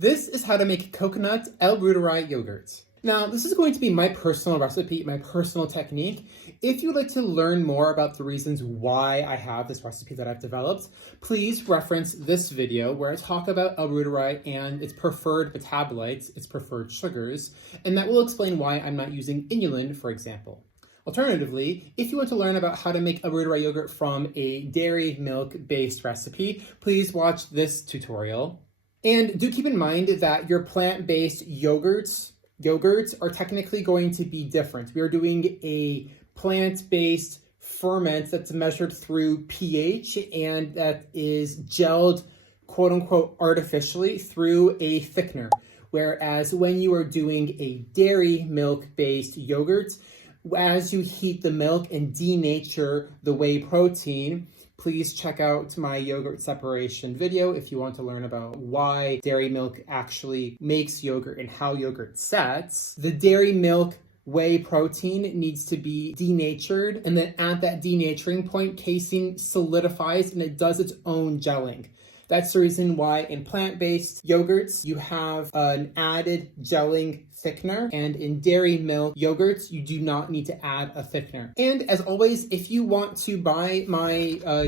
This is how to make coconut El Reuteri yogurt. Now, this is going to be my personal recipe, my personal technique. If you'd like to learn more about the reasons why I have this recipe that I've developed, please reference this video where I talk about El Reuteri and its preferred metabolites, its preferred sugars, and that will explain why I'm not using inulin, for example. Alternatively, if you want to learn about how to make El Reuteri yogurt from a dairy milk-based recipe, please watch this tutorial. And do keep in mind that your plant-based yogurts are technically going to be different. We are doing a plant-based ferment that's measured through pH and that is gelled, quote unquote, artificially through a thickener. Whereas when you are doing a dairy milk-based yogurt, as you heat the milk and denature the whey protein, please check out my yogurt separation video if you want to learn about why dairy milk actually makes yogurt and how yogurt sets. The dairy milk whey protein needs to be denatured, and then at that denaturing point, casein solidifies and it does its own gelling. That's the reason why in plant-based yogurts, you have an added gelling thickener, and in dairy milk yogurts, you do not need to add a thickener. And as always, if you want to buy my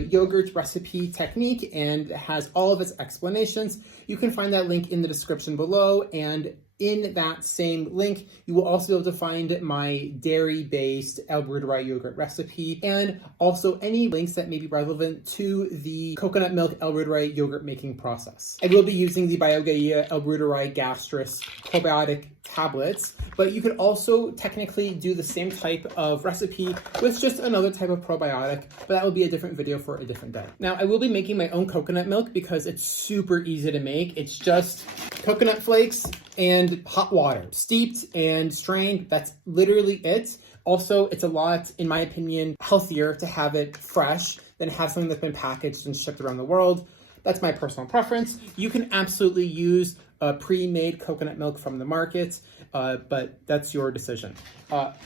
yogurt recipe technique and it has all of its explanations, you can find that link in the description below, and in that same link, you will also be able to find my dairy-based El Reuteri yogurt recipe and also any links that may be relevant to the coconut milk El Reuteri yogurt making process. I will be using the BioGaia El Reuteri Gastrus probiotic tablets, but you could also technically do the same type of recipe with just another type of probiotic, but that will be a different video for a different day. Now, I will be making my own coconut milk because it's super easy to make. It's just coconut flakes and hot water, steeped and strained. That's literally it. Also, it's a lot, in my opinion, healthier to have it fresh than have something that's been packaged and shipped around the world. That's my personal preference. You can absolutely use pre-made coconut milk from the market, but that's your decision.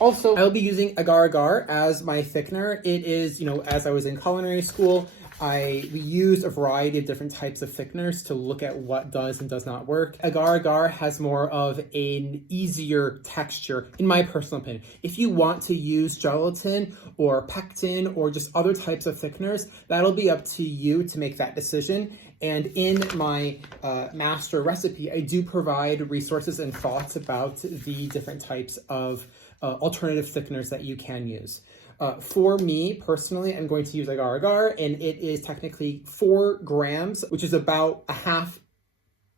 Also, I'll be using agar-agar as my thickener. It is, as I was in culinary school, we used a variety of different types of thickeners to look at what does and does not work. Agar-agar has more of an easier texture, in my personal opinion. If you want to use gelatin or pectin or just other types of thickeners, that'll be up to you to make that decision. And in my master recipe, I do provide resources and thoughts about the different types of alternative thickeners that you can use. For me, personally, I'm going to use agar-agar, and it is technically 4 grams, which is about a half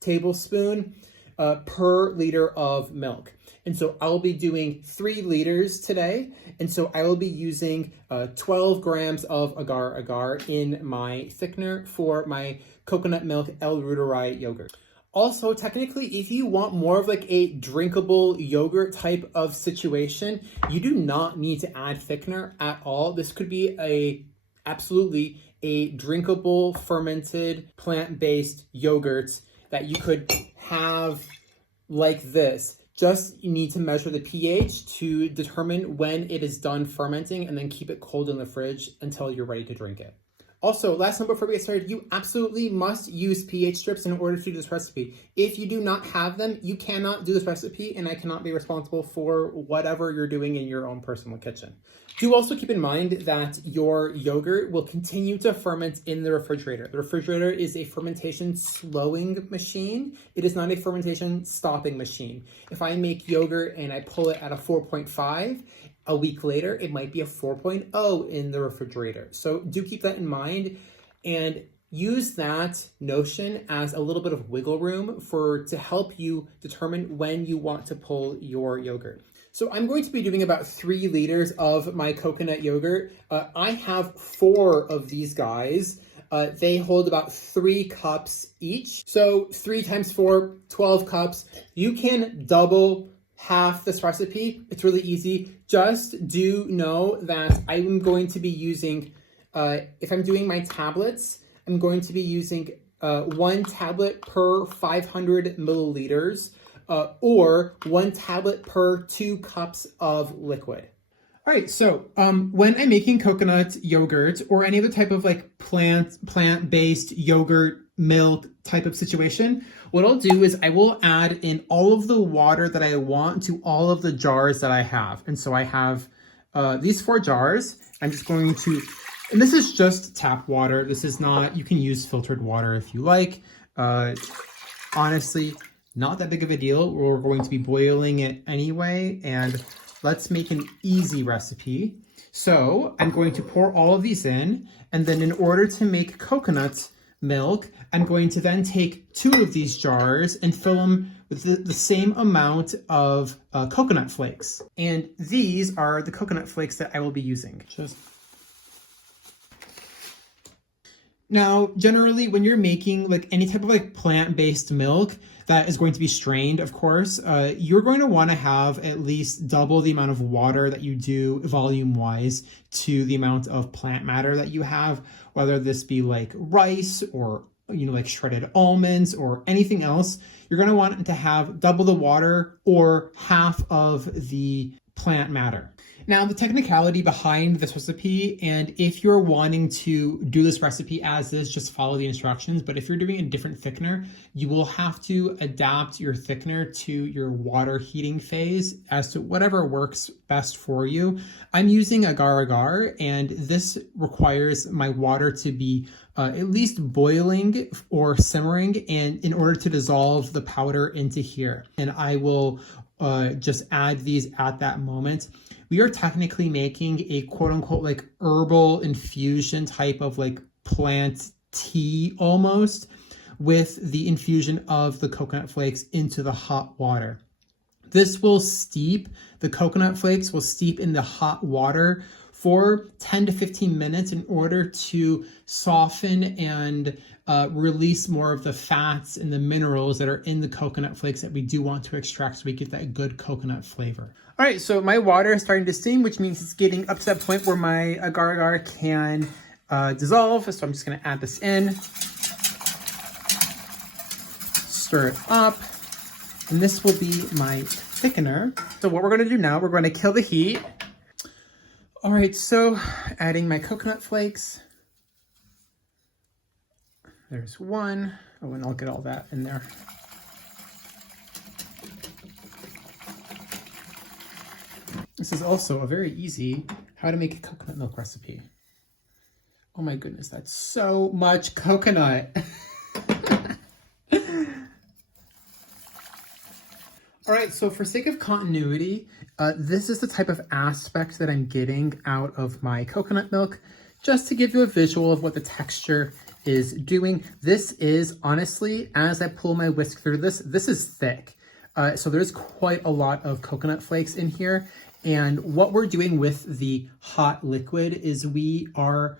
tablespoon per liter of milk. And so I'll be doing 3 liters today. And so I will be using 12 grams of agar-agar in my thickener for my coconut milk El Reuteri yogurt. Also, technically, if you want more of like a drinkable yogurt type of situation, you do not need to add thickener at all. This could be absolutely a drinkable fermented plant-based yogurt that you could have like this. Just you need to measure the pH to determine when it is done fermenting and then keep it cold in the fridge until you're ready to drink it. Also, last note before we get started, you absolutely must use pH strips in order to do this recipe. If you do not have them, you cannot do this recipe, and I cannot be responsible for whatever you're doing in your own personal kitchen. Do also keep in mind that your yogurt will continue to ferment in the refrigerator. The refrigerator is a fermentation slowing machine. It is not a fermentation stopping machine. If I make yogurt and I pull it at a 4.5, a week later, it might be a 4.0 in the refrigerator. So do keep that in mind and use that notion as a little bit of wiggle room to help you determine when you want to pull your yogurt. So I'm going to be doing about 3 liters of my coconut yogurt. I have 4 of these guys. They hold about 3 cups each. So 3 times 4, 12 cups. You can double half this recipe. It's really easy. Just do know that I'm going to be using, if I'm doing my tablets, I'm going to be using 1 tablet per 500 milliliters or 1 tablet per 2 cups of liquid. All right, so when I'm making coconut yogurt or any other type of like plant-based yogurt, milk type of situation, what I'll do is I will add in all of the water that I want to all of the jars that I have. And so I have these 4 jars. I'm just going to, and this is just tap water. This is not, you can use filtered water if you like. Honestly, not that big of a deal. We're going to be boiling it anyway, and let's make an easy recipe. So I'm going to pour all of these in, and then in order to make coconut milk, I'm going to then take 2 of these jars and fill them with the same amount of coconut flakes. And these are the coconut flakes that I will be using. Now, generally, when you're making like any type of like plant-based milk that is going to be strained, of course, you're going to want to have at least double the amount of water that you do volume-wise to the amount of plant matter that you have, whether this be like rice or, you know, like shredded almonds or anything else. You're going to want to have double the water or half of the plant matter. Now, the technicality behind this recipe, and if you're wanting to do this recipe as is, just follow the instructions. But if you're doing a different thickener, you will have to adapt your thickener to your water heating phase as to whatever works best for you. I'm using a guar, and this requires my water to be at least boiling or simmering, and in order to dissolve the powder into here. And I will just add these at that moment. We are technically making a quote unquote like herbal infusion type of like plant tea almost, with the infusion of the coconut flakes into the hot water. This will steep, the coconut flakes will steep in the hot water for 10 to 15 minutes in order to soften and release more of the fats and the minerals that are in the coconut flakes that we do want to extract, so we get that good coconut flavor. All right, so my water is starting to steam, which means it's getting up to that point where my agar-agar can dissolve. So I'm just gonna add this in, stir it up, and this will be my thickener. So what we're gonna do now, we're gonna kill the heat. All right, so adding my coconut flakes. There's 1. Oh, and I'll get all that in there. This is also a very easy how to make a coconut milk recipe. Oh my goodness, that's so much coconut. All right, so for sake of continuity, this is the type of aspect that I'm getting out of my coconut milk, just to give you a visual of what the texture is doing. This is, honestly, as I pull my whisk through this is thick. So there's quite a lot of coconut flakes in here. And what we're doing with the hot liquid is we are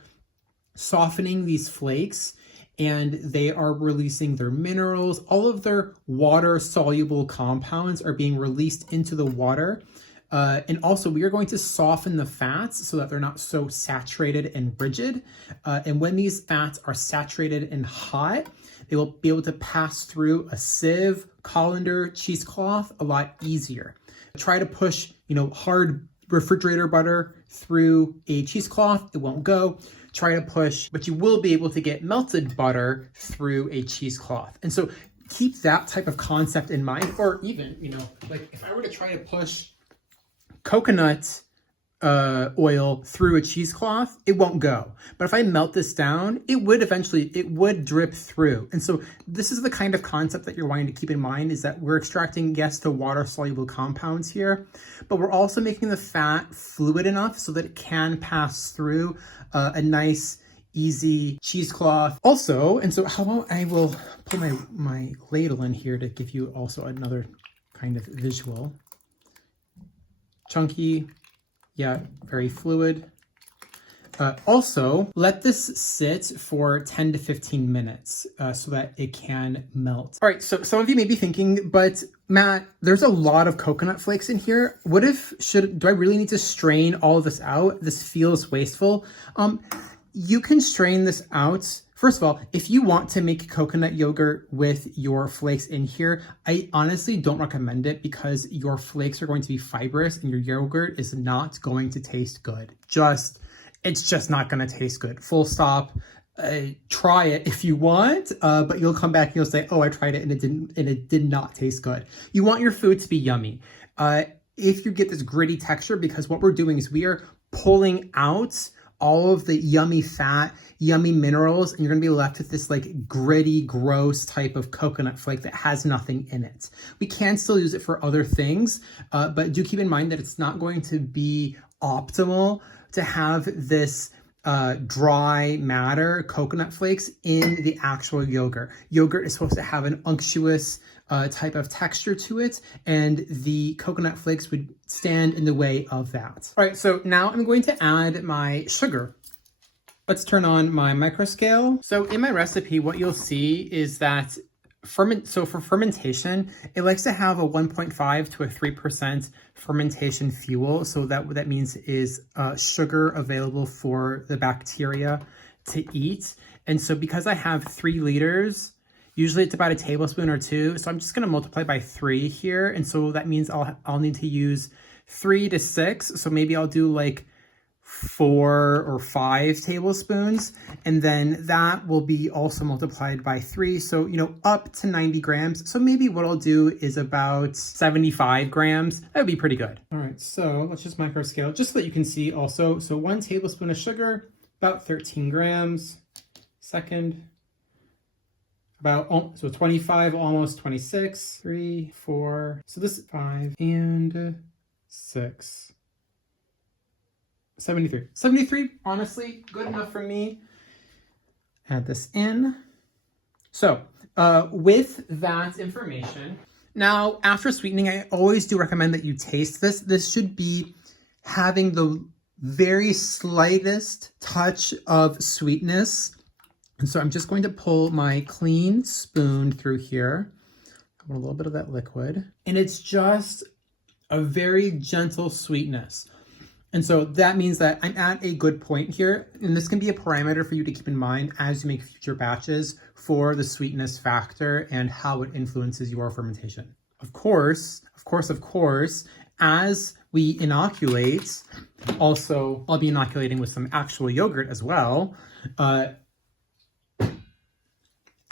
softening these flakes, and they are releasing their minerals. All of their water-soluble compounds are being released into the water. And also, we are going to soften the fats so that they're not so saturated and rigid. And when these fats are saturated and hot, they will be able to pass through a sieve, colander, cheesecloth a lot easier. Try to push, hard refrigerator butter through a cheesecloth, it won't go. Try to push, but you will be able to get melted butter through a cheesecloth. And so keep that type of concept in mind. Or even, like if I were to try to push coconut oil through a cheesecloth, it won't go. But if I melt this down, it would drip through. And so this is the kind of concept that you're wanting to keep in mind, is that we're extracting, yes, the water-soluble compounds here, but we're also making the fat fluid enough so that it can pass through a nice, easy cheesecloth. Also, and so how about I will put my ladle in here to give you also another kind of visual. Chunky, yeah, very fluid. Also, let this sit for 10 to 15 minutes so that it can melt. All right, so some of you may be thinking, but Matt, there's a lot of coconut flakes in here. Do I really need to strain all of this out? This feels wasteful. You can strain this out First of all, if you want to make coconut yogurt with your flakes in here, I honestly don't recommend it because your flakes are going to be fibrous and your yogurt is not going to taste good. It's just not going to taste good. Full stop. Try it if you want, but you'll come back and you'll say, oh, I tried it and it did not taste good. You want your food to be yummy. If you get this gritty texture, because what we're doing is we are pulling out all of the yummy fat, yummy minerals, and you're gonna be left with this like gritty, gross type of coconut flake that has nothing in it. We can still use it for other things, but do keep in mind that it's not going to be optimal to have this dry matter coconut flakes in the actual yogurt. Yogurt is supposed to have an unctuous type of texture to it, and the coconut flakes would stand in the way of that. All right, so now I'm going to add my sugar. Let's turn on my microscale. So in my recipe, what you'll see is that for fermentation, it likes to have a 1.5 to a 3% fermentation fuel. So what that means is sugar available for the bacteria to eat. And so because I have 3 liters, usually it's about a tablespoon or 2. So I'm just gonna multiply by 3 here. And so that means I'll need to use 3 to 6. So maybe I'll do like 4 or 5 tablespoons, and then that will be also multiplied by 3, so up to 90 grams. So maybe what I'll do is about 75 grams. That would be pretty good. All right, so let's just microscale just so that you can see also. So 1 tablespoon of sugar, about 13 grams. Second, so 25, almost 26. 3, 4, so this is 5 and 6. 73. 73, honestly, good enough for me. Add this in. So with that information, now after sweetening, I always do recommend that you taste this. This should be having the very slightest touch of sweetness. And so I'm just going to pull my clean spoon through here. I want a little bit of that liquid. And it's just a very gentle sweetness. And so that means that I'm at a good point here, and this can be a parameter for you to keep in mind as you make future batches for the sweetness factor and how it influences your fermentation. Of course, as we inoculate, also I'll be inoculating with some actual yogurt as well.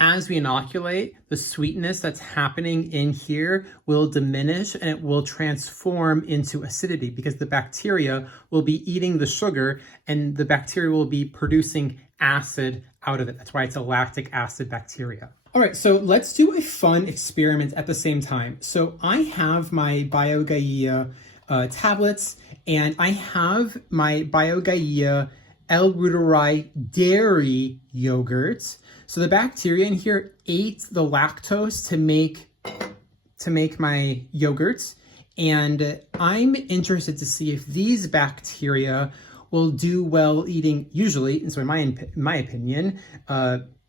As we inoculate, the sweetness that's happening in here will diminish and it will transform into acidity because the bacteria will be eating the sugar and the bacteria will be producing acid out of it. That's why it's a lactic acid bacteria. All right, so let's do a fun experiment at the same time. So I have my BioGaia tablets, and I have my BioGaia L-Reuteri dairy yogurt. So the bacteria in here ate the lactose to make my yogurt, and I'm interested to see if these bacteria will do well eating. Usually, and so in my opinion,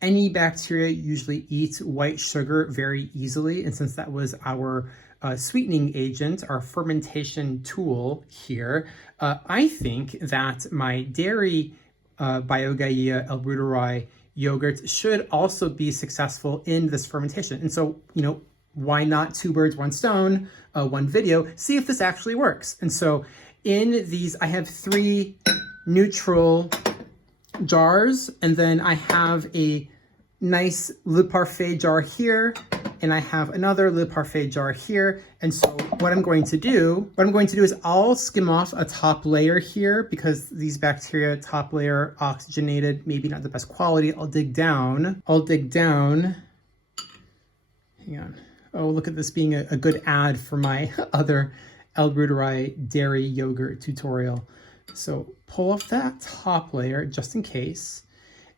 any bacteria usually eats white sugar very easily, and since that was our sweetening agent, our fermentation tool here, I think that my dairy BioGaia L-Reuteri yogurt should also be successful in this fermentation. And so, why not 2 birds, 1 stone, 1 video, see if this actually works. And so in these, I have 3 neutral jars, and then I have a nice Le Parfait jar here, and I have another Le Parfait jar here. And so what I'm going to do is I'll skim off a top layer here because these bacteria top layer oxygenated, maybe not the best quality. I'll dig down. Hang on. Oh, look at this being a good ad for my other L-Reuteri dairy yogurt tutorial. So pull off that top layer just in case.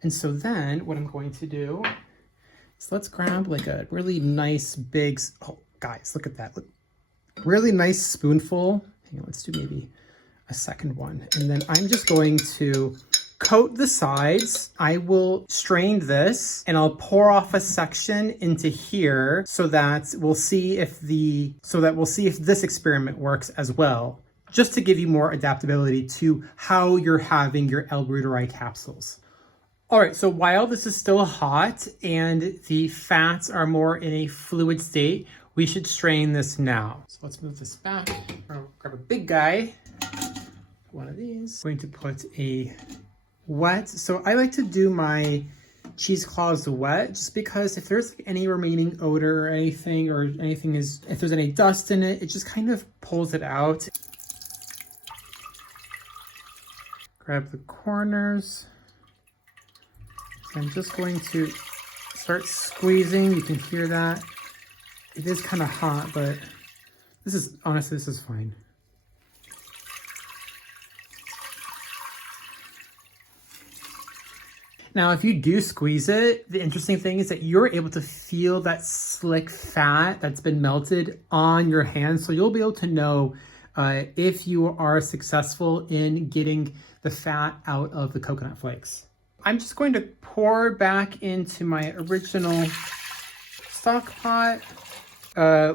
And so then what I'm going to do is let's grab like a really nice big, oh guys, look at that. Look, really nice spoonful. Hang on, let's do maybe a second one. And then I'm just going to coat the sides. I will strain this and I'll pour off a section into here so that we'll see if this experiment works as well, just to give you more adaptability to how you're having your L-Reuteri capsules. All right, so while this is still hot and the fats are more in a fluid state, we should strain this now. So let's move this back. I'll grab a big guy, one of these. I'm going to put a wet. So I like to do my cheesecloths wet just because if there's any remaining odor or anything, if there's any dust in it, it just kind of pulls it out. Grab the corners. I'm just going to start squeezing. You can hear that. It is kind of hot, but honestly, this is fine. Now, if you do squeeze it, the interesting thing is that you're able to feel that slick fat that's been melted on your hands. So you'll be able to know if you are successful in getting the fat out of the coconut flakes. I'm just going to pour back into my original stock pot.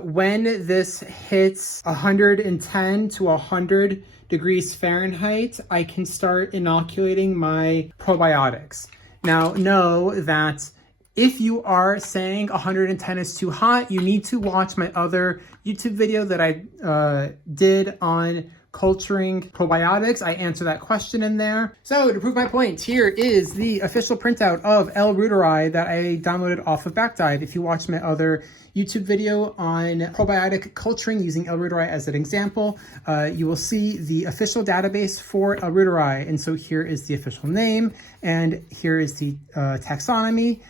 When this hits 110 to 100 degrees Fahrenheit, I can start inoculating my probiotics. Now, know that if you are saying 110 is too hot, you need to watch my other YouTube video that I did on culturing probiotics. I answer that question in there. So to prove my point, here is the official printout of L. reuteri that I downloaded off of Backdive. If you watch my other YouTube video on probiotic culturing using L. reuteri as an example, you will see the official database for L. reuteri. And so here is the official name, and here is the taxonomy,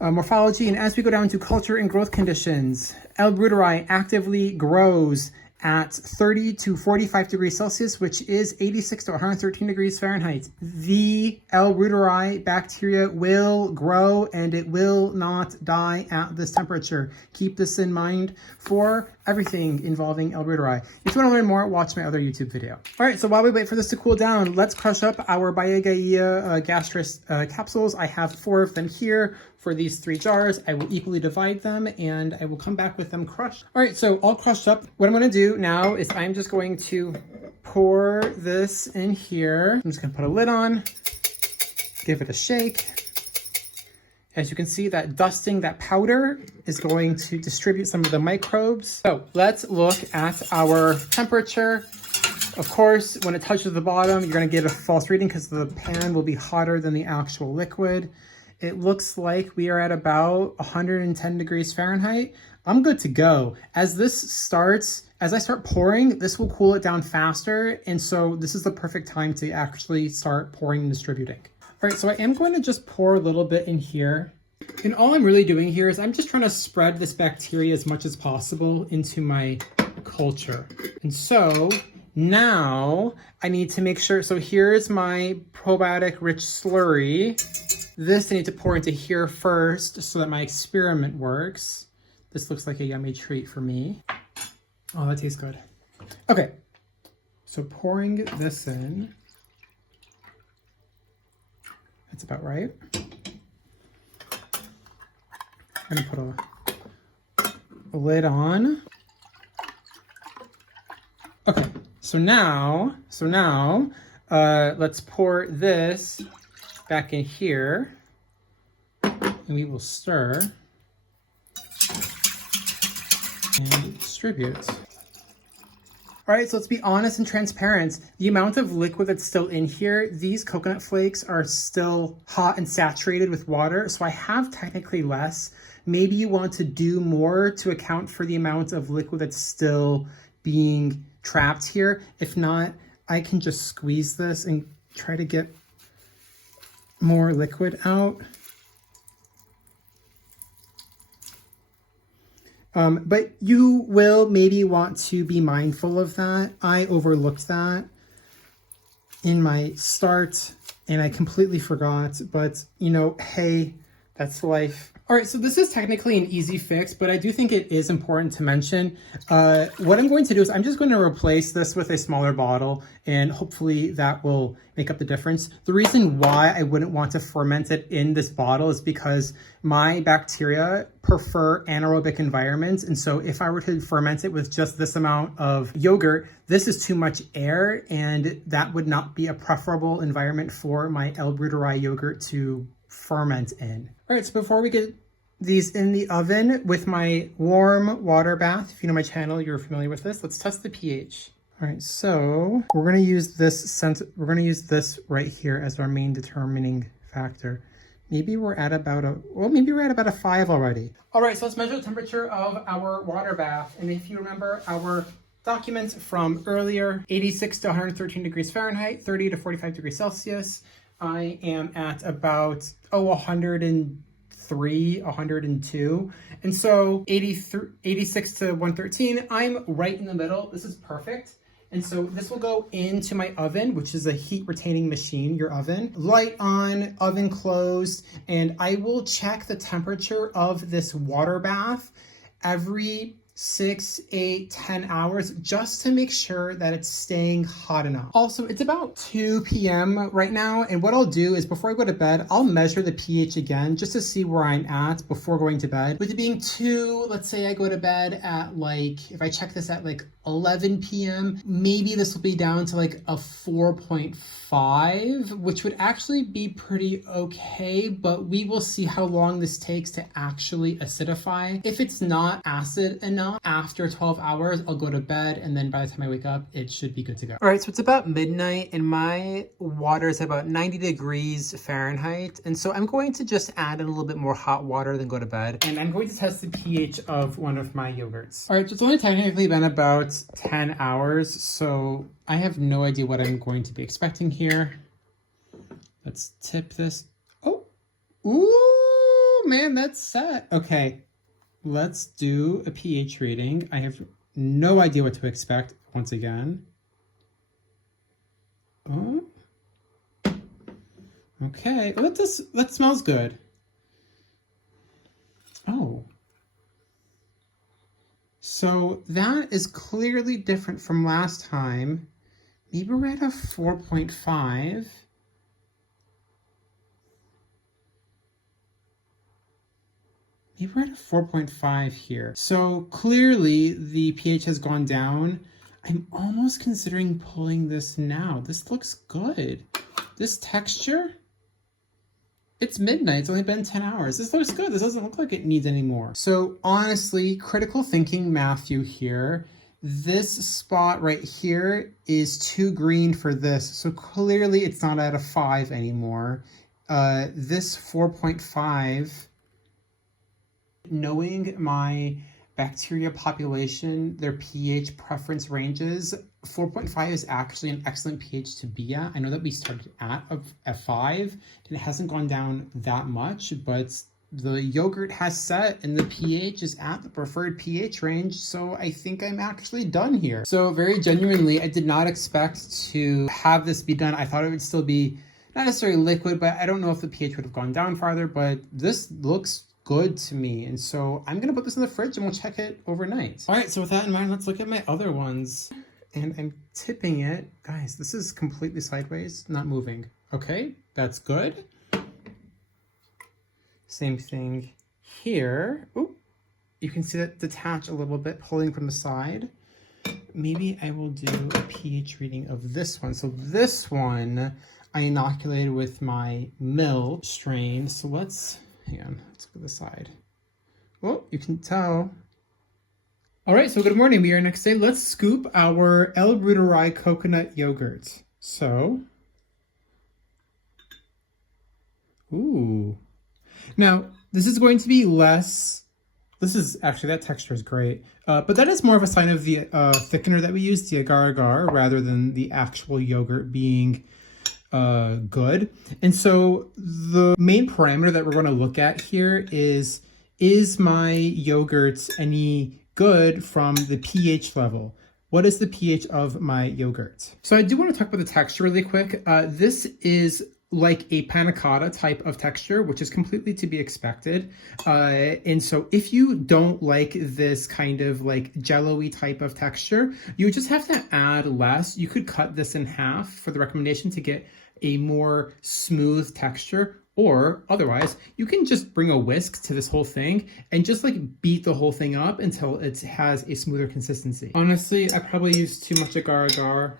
morphology. And as we go down to culture and growth conditions, L. reuteri actively grows at 30 to 45 degrees Celsius, which is 86 to 113 degrees Fahrenheit. The L. reuteri bacteria will grow and it will not die at this temperature. Keep this in mind for everything involving L. reuteri. If you want to learn more, watch my other YouTube video. All right, so while we wait for this to cool down, let's crush up our Baiagaia gastrus capsules. I have 4 of them here for these 3 jars. I will equally divide them and I will come back with them crushed. All right, so all crushed up. What I'm gonna do now is I'm just going to pour this in here. I'm just gonna put a lid on, give it a shake. As you can see, that dusting, that powder is going to distribute some of the microbes. So let's look at our temperature. Of course, when it touches the bottom, you're gonna get a false reading because the pan will be hotter than the actual liquid. It looks like we are at about 110 degrees Fahrenheit. I'm good to go. As I start pouring, this will cool it down faster. And so this is the perfect time to actually start pouring and distributing. All right, so I am going to just pour a little bit in here. And all I'm really doing here is I'm just trying to spread this bacteria as much as possible into my culture. And so now I need to make sure, so here's my probiotic rich slurry. This I need to pour into here first so that my experiment works. This looks like a yummy treat for me. Oh, that tastes good. Okay, so pouring this in. That's about right. I'm gonna put a lid on. Okay, so now, let's pour this back in here, and we will stir and distribute. All right, so let's be honest and transparent. The amount of liquid that's still in here, these coconut flakes are still hot and saturated with water, so I have technically less. Maybe you want to do more to account for the amount of liquid that's still being trapped here. If not, I can just squeeze this and try to get more liquid out. But you will maybe want to be mindful of that. I overlooked that in my start and I completely forgot, but you know, hey, that's life. All right, so this is technically an easy fix, but I do think it is important to mention. What I'm going to do is I'm just going to replace this with a smaller bottle, and hopefully that will make up the difference. The reason why I wouldn't want to ferment it in this bottle is because my bacteria prefer anaerobic environments. And so if I were to ferment it with just this amount of yogurt, this is too much air, and that would not be a preferable environment for my L. reuteri yogurt to ferment in. All right, so before we get these in the oven with my warm water bath, if you know my channel, you're familiar with this, let's test the pH. All right, so we're gonna use this right here as our main determining factor. Maybe we're at about a 5 already. All right, so let's measure the temperature of our water bath. And if you remember our documents from earlier, 86 to 113 degrees Fahrenheit, 30 to 45 degrees Celsius. I am at about, 103, 102. And so 86 to 113, I'm right in the middle. This is perfect. And so this will go into my oven, which is a heat retaining machine, your oven. Light on, oven closed, and I will check the temperature of this water bath every 6, 8, 10 hours just to make sure that it's staying hot enough. Also, it's about 2 p.m. right now, and what I'll do is before I go to bed, I'll measure the pH again just to see where I'm at before going to bed. With it being 2, let's say I go to bed at if I check this at 11 p.m., maybe this will be down to a 4.5, which would actually be pretty okay, but we will see how long this takes to actually acidify. If it's not acid enough, after 12 hours, I'll go to bed, and then by the time I wake up, it should be good to go. All right, so it's about midnight, and my water is about 90 degrees Fahrenheit, and so I'm going to just add in a little bit more hot water than go to bed, and I'm going to test the pH of one of my yogurts. All right, so it's only technically been about 10 hours, so I have no idea what I'm going to be expecting here. Let's tip this. Oh, ooh, man, that's set. Okay. Let's do a pH reading. I have no idea what to expect once again. Oh. Okay. Oh, that smells good. Oh. So that is clearly different from last time. Maybe we're at a 4.5. Maybe we're at a 4.5 here. So clearly the pH has gone down. I'm almost considering pulling this now. This looks good. This texture, it's midnight. It's only been 10 hours. This looks good. This doesn't look like it needs any more. So honestly, critical thinking Matthew here. This spot right here is too green for this. So clearly it's not at a 5 anymore. This 4.5, knowing my bacteria population, their pH preference ranges, 4.5 is actually an excellent pH to be at. I know that we started at a 5 and it hasn't gone down that much, but the yogurt has set and the pH is at the preferred pH range. So I think I'm actually done here. So very genuinely, I did not expect to have this be done. I thought it would still be not necessarily liquid, but I don't know if the pH would have gone down farther, but this looks good to me. And so I'm gonna put this in the fridge and we'll check it overnight. All right, so with that in mind, let's look at my other ones. And I'm tipping it. Guys, this is completely sideways, not moving. Okay, that's good. Same thing here. Oh, you can see that detach a little bit, pulling from the side. Maybe I will do a pH reading of this one. So this one I inoculated with my mill strain. So hang on, let's go to the side. Oh, you can tell. All right, so good morning. We are next day. Let's scoop our Reuteri coconut yogurt. So, ooh. Now, this is going to be less, that texture is great. But that is more of a sign of the thickener that we use, the agar-agar, rather than the actual yogurt being good. And so the main parameter that we're going to look at here is my yogurt any good from the pH level? What is the pH of my yogurt? So I do want to talk about the texture really quick. This is like a panna cotta type of texture, which is completely to be expected. And so if you don't like this kind of jello-y type of texture, you just have to add less. You could cut this in half for the recommendation to get a more smooth texture, or otherwise you can just bring a whisk to this whole thing and just beat the whole thing up until it has a smoother consistency. Honestly, I probably used too much agar-agar.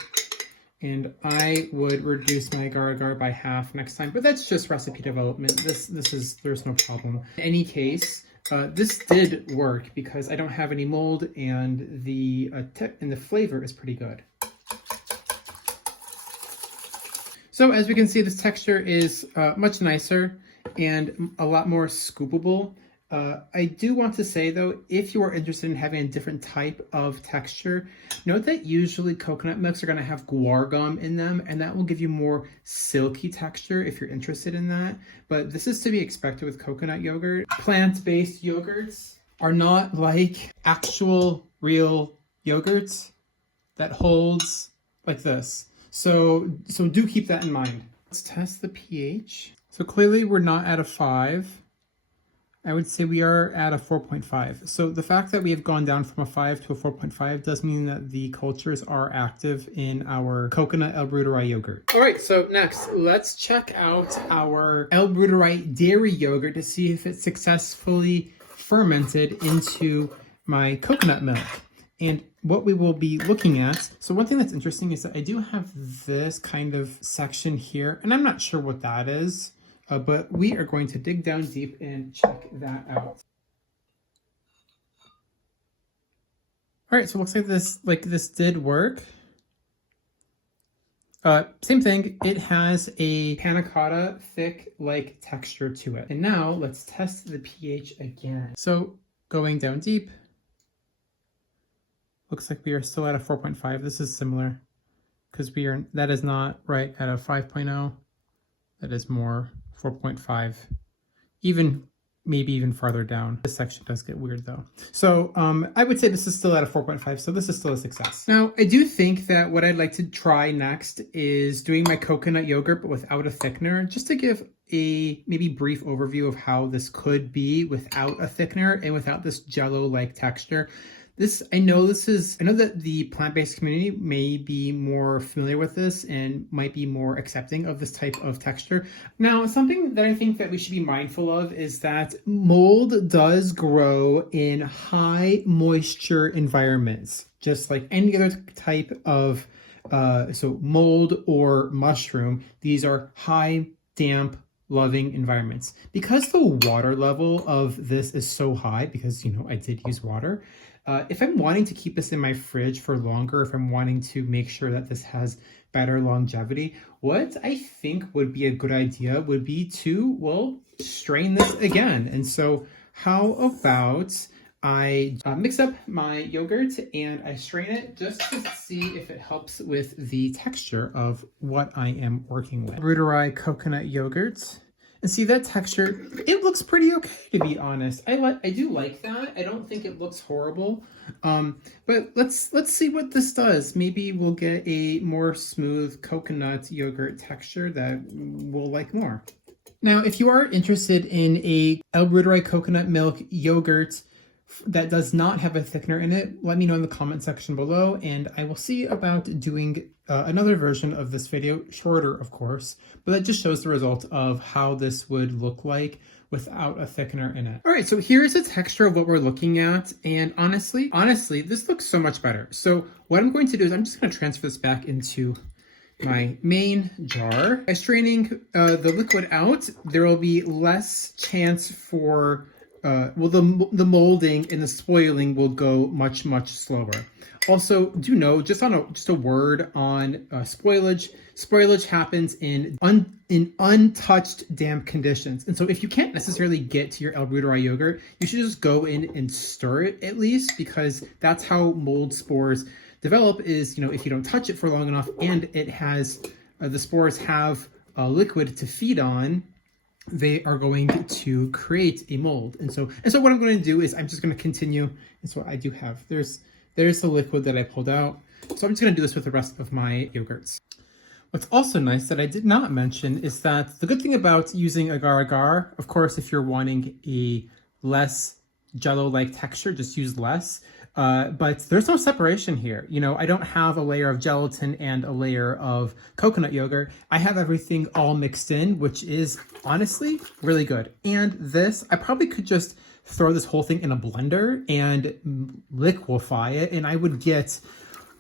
And I would reduce my agar-agar by half next time, but that's just recipe development. There's no problem. In any case, this did work because I don't have any mold, and the flavor is pretty good. So as we can see, this texture is much nicer and a lot more scoopable. I do want to say though, if you are interested in having a different type of texture, note that usually coconut milks are going to have guar gum in them, and that will give you more silky texture if you're interested in that. But this is to be expected with coconut yogurt. Plant-based yogurts are not like actual real yogurts that holds like this. So do keep that in mind. Let's test the pH. So clearly we're not at a 5. I would say we are at a 4.5. So the fact that we have gone down from a 5 to a 4.5 does mean that the cultures are active in our coconut El Bruderai yogurt. All right, so next, let's check out our El Bruderai dairy yogurt to see if it's successfully fermented into my coconut milk. And what we will be looking at, so one thing that's interesting is that I do have this kind of section here, and I'm not sure what that is. But we are going to dig down deep and check that out. All right, so it looks like this did work. Same thing, it has a panna cotta thick-like texture to it. And now let's test the pH again. So going down deep, looks like we are still at a 4.5. This is similar because that is not right at a 5.0. That is more 4.5, maybe even farther down. This section does get weird though. So I would say this is still at a 4.5, so this is still a success. Now, I do think that what I'd like to try next is doing my coconut yogurt, but without a thickener, just to give a maybe brief overview of how this could be without a thickener and without this jello-like texture. I know that the plant-based community may be more familiar with this and might be more accepting of this type of texture. Now, something that I think that we should be mindful of is that mold does grow in high moisture environments, just like any other type of, so mold or mushroom. These are high damp loving environments. Because the water level of this is so high, because, I did use water, if I'm wanting to keep this in my fridge for longer, if I'm wanting to make sure that this has better longevity, what I think would be a good idea would be to, strain this again. And so how about I mix up my yogurt and I strain it just to see if it helps with the texture of what I am working with. Reuteri coconut yogurt. And see that texture, it looks pretty okay, to be honest. I do like that. I don't think it looks horrible. But let's see what this does. Maybe we'll get a more smooth coconut yogurt texture that we'll like more. Now, if you are interested in a El Bruderai coconut milk yogurt that does not have a thickener in it, let me know in the comment section below, and I will see about doing another version of this video, shorter of course, but that just shows the result of how this would look like without a thickener in it. All right, so here's the texture of what we're looking at, and honestly, this looks so much better. So what I'm going to do is I'm just going to transfer this back into my main jar. By straining the liquid out, there will be less chance for the molding and the spoiling will go much slower. Also, do know, just a word on spoilage. Spoilage happens in untouched damp conditions, and so if you can't necessarily get to your El Bruderai yogurt, you should just go in and stir it at least, because that's how mold spores develop. Is if you don't touch it for long enough, and it has the spores have a liquid to feed on, they are going to create a mold. And so what I'm going to do is I'm just going to continue. That's what I do have. There's the liquid that I pulled out. So I'm just going to do this with the rest of my yogurts. What's also nice that I did not mention is that the good thing about using agar-agar, of course, if you're wanting a less jello-like texture, just use less. But there's no separation here. I don't have a layer of gelatin and a layer of coconut yogurt. I have everything all mixed in, which is honestly really good. And this, I probably could just throw this whole thing in a blender and liquefy it, and I would get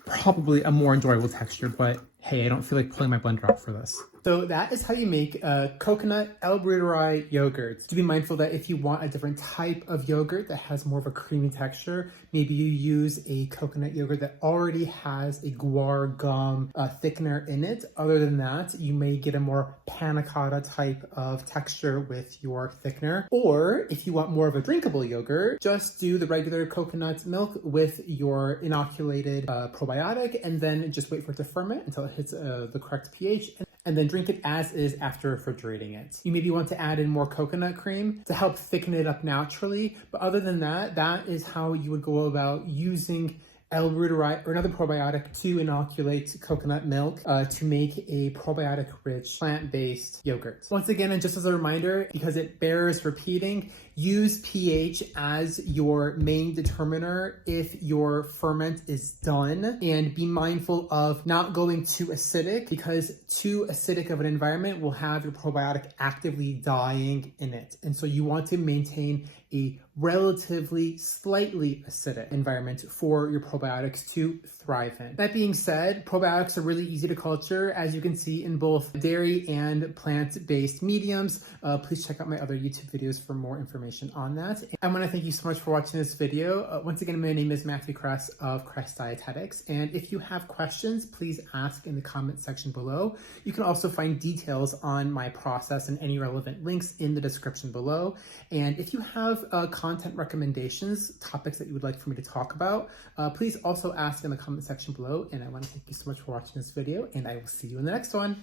probably a more enjoyable texture. But Hey, I don't feel like pulling my blender out for this. So that is how you make coconut L-Bruterii yogurt. To be mindful that if you want a different type of yogurt that has more of a creamy texture, maybe you use a coconut yogurt that already has a guar gum thickener in it. Other than that, you may get a more panna cotta type of texture with your thickener. Or if you want more of a drinkable yogurt, just do the regular coconut milk with your inoculated probiotic, and then just wait for it to ferment until it hits the correct pH, and then drink it as is after refrigerating it. You maybe want to add in more coconut cream to help thicken it up naturally, but other than that, that is how you would go about using L-Bruterii or another probiotic to inoculate coconut milk to make a probiotic-rich plant-based yogurt. Once again, and just as a reminder, because it bears repeating, use pH as your main determiner if your ferment is done, and be mindful of not going too acidic, because too acidic of an environment will have your probiotic actively dying in it. And so you want to maintain a relatively slightly acidic environment for your probiotics to thrive in. That being said, probiotics are really easy to culture, as you can see, in both dairy and plant-based mediums. Please check out my other YouTube videos for more information on that. I want to thank you so much for watching this video. Once again, my name is Matthew Cress of Cress Dietetics, and if you have questions, please ask in the comment section below. You can also find details on my process and any relevant links in the description below. And if you have content recommendations, topics that you would like for me to talk about, please also ask in the comment section below. And I want to thank you so much for watching this video, and I will see you in the next one.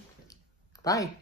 Bye.